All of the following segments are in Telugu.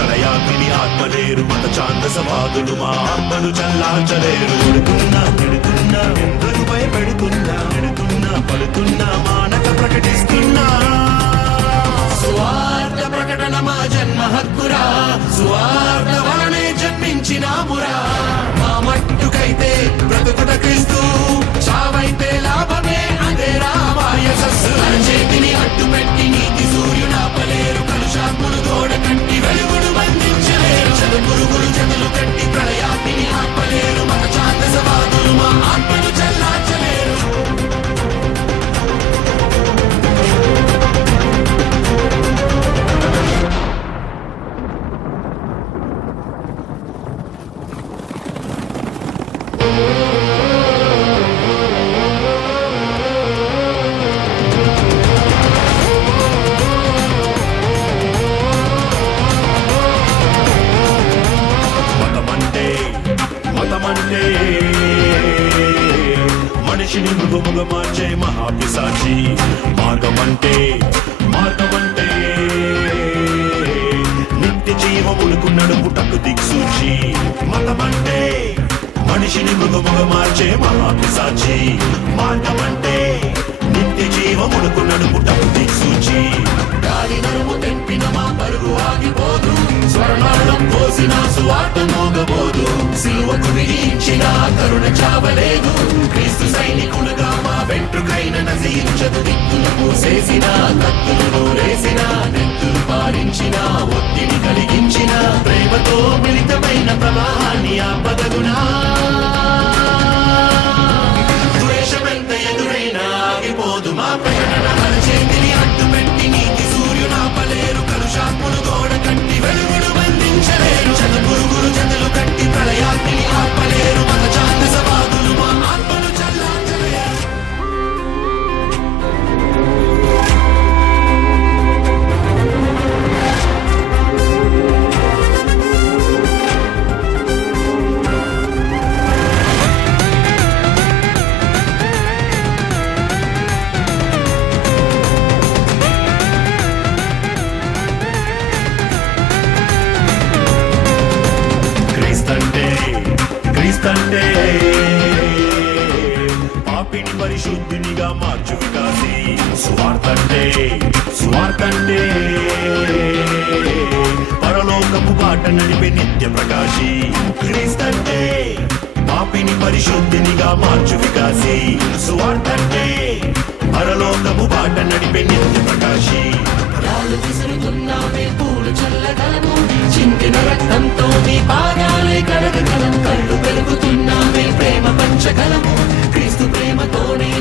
ప్రళయాగ్ని ఆత్మలేరు. మత ఛాందసవాదులు మా ఆత్మను చల్లార్చలేరు. ఉడుతున్నా తిడుతున్నా ఎందుకు భయపెడుతున్నా పెడుతున్నా పడుతున్నా మానక గురుగురు చదు జతలు కట్టి ప్రళయాగ్ని ఆపలేరు మనిషిని మృగముగా మార్చే మహాపిశాచి. మార్గం అంటే మార్గం అంటే నిత్య జీవములకు నడుపుటకు దిక్సూచి. మతం అంటే మనిషిని మృగముగా మార్చే మహాపిశాచి. మార్గం అంటే నిత్య జీవములకు నడుపుటకు దిక్సూచి. గాలి నడుము తెంపిన మా పరుగు ఆగిపోదు. స్వర్ణాళం పోసిన సువార్త మోగబోదు. సిలువకు విధించిన కరుణ చావలేదు. క్రీస్తు సైనికులుగా మా వెంట్రుకైన నజీర్చదు దిక్కులు మూసేసిన కత్తులు నూరేసిన నెత్తులు పారించిన ఒత్తిడి కలిగించిన ప్రేమతో మిళితమైన ప్రవాహాన్ని ఆపదగునా. పరిశుద్ధినిగా మార్చు వికాసి స్వార్థంటే స్వార్థంటే పరలోకపు బాట నడిపే నిత్య ప్రకాశి. క్రీస్తంటే పాపిని పరిశుద్ధినిగా మార్చు వికాసి స్వార్థంటే పరలోకపు బాట నడిపే నిత్య ప్రకాశి. రాళ్ళు విసురుతున్నామే పూలు చల్లగలము. చింతిన రక్తంతో నీ పాదాలే కడగగలం కళ్ళు పెరుగుతున్నామే ప్రేమ పంచగలము.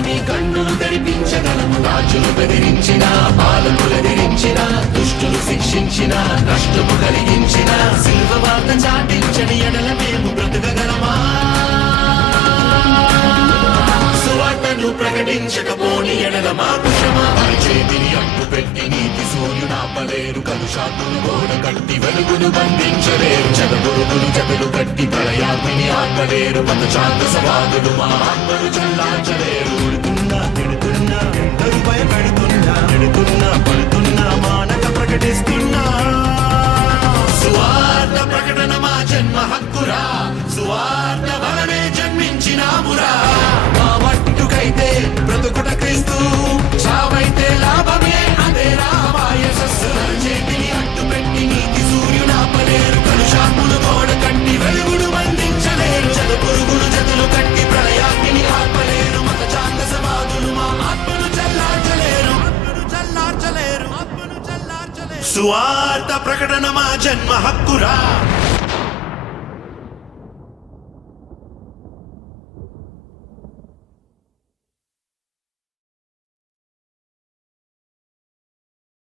మీ కన్నులు తెరిపించగలము. రాజులు బెదిరించిన బాలకులు ఎదిరించిన దుష్టులు శిక్షించిన నష్టము కలిగించిన శిల్వ వార్త చాటించని ఎడల మేము బ్రతకగలమా? సువార్తను ప్రకటించకపోని ఎడల మా కుషమా. చేతిని అంటు పెట్టి నీతి సూర్యునాపలేరు కలుషాతులు గోడ కట్టి వెలుగును బంధించలేరు. చదపురుగులు జతలు కట్టి ప్రళయాగ్ని ఆపలేరు. మత చాంద సవాదులు మా ఆత్మను చల్లార్చలేరు. జన్మ సువార్త వలనే జన్మించినామురా మా మట్టుకైతే బ్రతుకుట క్రీస్తు చావైతే లాభమే అదే రామాయ సస్సు చేతిని అడ్డుపెట్టి నీతి సూర్యునాపలేరు కలుషాత్ములు గోడ కట్టి వెలుగుడు బంధించలేరు. చదు పురుగులు జతులు కట్టి ప్రళయాగ్ని ఆపలేరు మత చాంద సమాధులు మా ఆత్మను చల్లార్చలేరు. ఆత్మను చల్లార్చలేరు. ఆత్మను చల్లార్చలేరు. సువార్త ప్రకటన మా జన్మ హక్కురా.